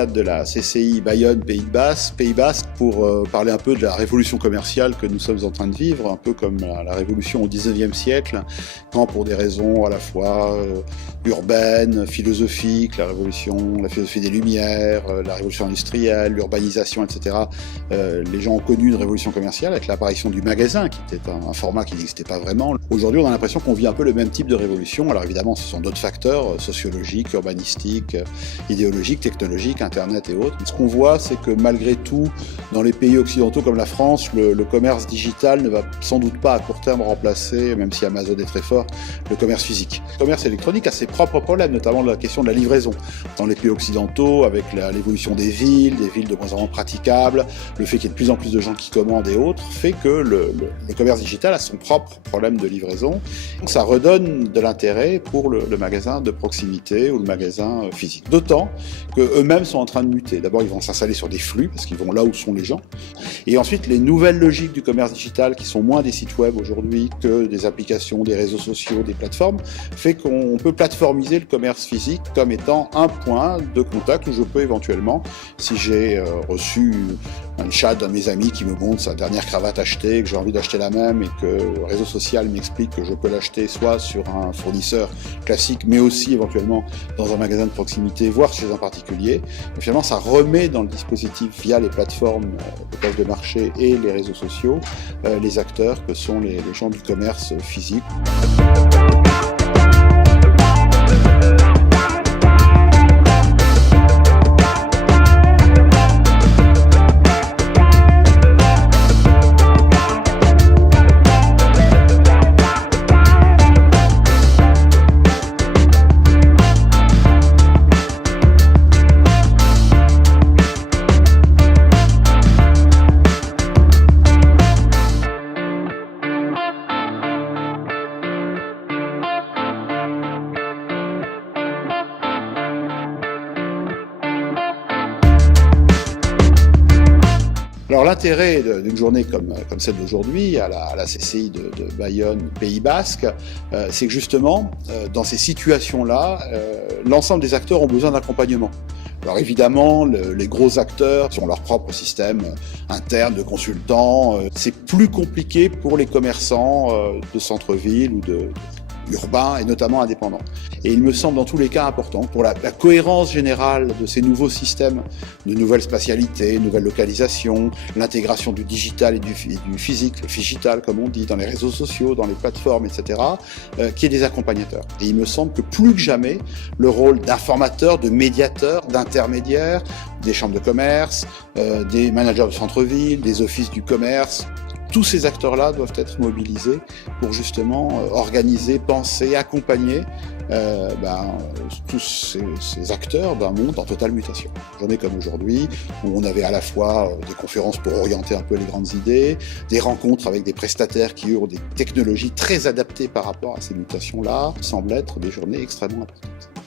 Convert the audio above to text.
cadre de la CCI Bayonne Pays Basque pour parler un peu de la révolution commerciale que nous sommes en train de vivre, un peu comme la révolution au XIXe siècle, quand pour des raisons à la fois urbaines, philosophiques, la philosophie des Lumières, la révolution industrielle, l'urbanisation, etc. Les gens ont connu une révolution commerciale avec l'apparition du magasin, qui était un format qui n'existait pas vraiment. Aujourd'hui, on a l'impression qu'on vit un peu le même type de révolution. Alors évidemment, ce sont d'autres facteurs sociologiques, urbanistiques, idéologiques, technologiques, Internet et autres. Ce qu'on voit, c'est que malgré tout, dans les pays occidentaux comme la France, le commerce digital ne va sans doute pas à court terme remplacer, même si Amazon est très fort, le commerce physique. Le commerce électronique a ses propres problèmes, notamment la question de la livraison. Dans les pays occidentaux, avec l'évolution des villes de moins en moins praticables, le fait qu'il y ait de plus en plus de gens qui commandent et autres, fait que le commerce digital a son propre problème de livraison. Donc ça redonne de l'intérêt pour le magasin de proximité ou le magasin physique. D'autant qu'eux-mêmes sont en train de muter. D'abord, ils vont s'installer sur des flux, parce qu'ils vont là où sont les gens. Et ensuite, les nouvelles logiques du commerce digital, qui sont moins des sites web aujourd'hui que des applications, des réseaux sociaux, des plateformes, fait qu'on peut plateformiser le commerce physique comme étant un point de contact où je peux éventuellement, si j'ai reçu un chat d'un de mes amis qui me montre sa dernière cravate achetée, que j'ai envie d'acheter la même et que le réseau social m'explique que je peux l'acheter soit sur un fournisseur classique, mais aussi éventuellement dans un magasin de proximité, voire chez un particulier. Et finalement, ça remet dans le dispositif via les plateformes de place de marché et les réseaux sociaux les acteurs que sont les gens du commerce physique. Alors l'intérêt d'une journée comme celle d'aujourd'hui à la CCI de Bayonne, Pays Basque, c'est que justement, dans ces situations-là, l'ensemble des acteurs ont besoin d'accompagnement. Alors évidemment, les gros acteurs ont leur propre système interne de consultants. C'est plus compliqué pour les commerçants de centre-ville ou urbains et notamment indépendants. Et il me semble dans tous les cas important pour la cohérence générale de ces nouveaux systèmes, de nouvelles spatialités, nouvelles localisations, l'intégration du digital et du physique, le figital comme on dit, dans les réseaux sociaux, dans les plateformes, etc., qui est des accompagnateurs. Et il me semble que plus que jamais, le rôle d'informateur, de médiateur, d'intermédiaire, des chambres de commerce, des managers de centre-ville, des offices du commerce, tous ces acteurs-là doivent être mobilisés pour justement organiser, penser, accompagner tous ces acteurs d'un monde en totale mutation. Une journée comme aujourd'hui, où on avait à la fois des conférences pour orienter un peu les grandes idées, des rencontres avec des prestataires qui ont des technologies très adaptées par rapport à ces mutations-là, semblent être des journées extrêmement importantes.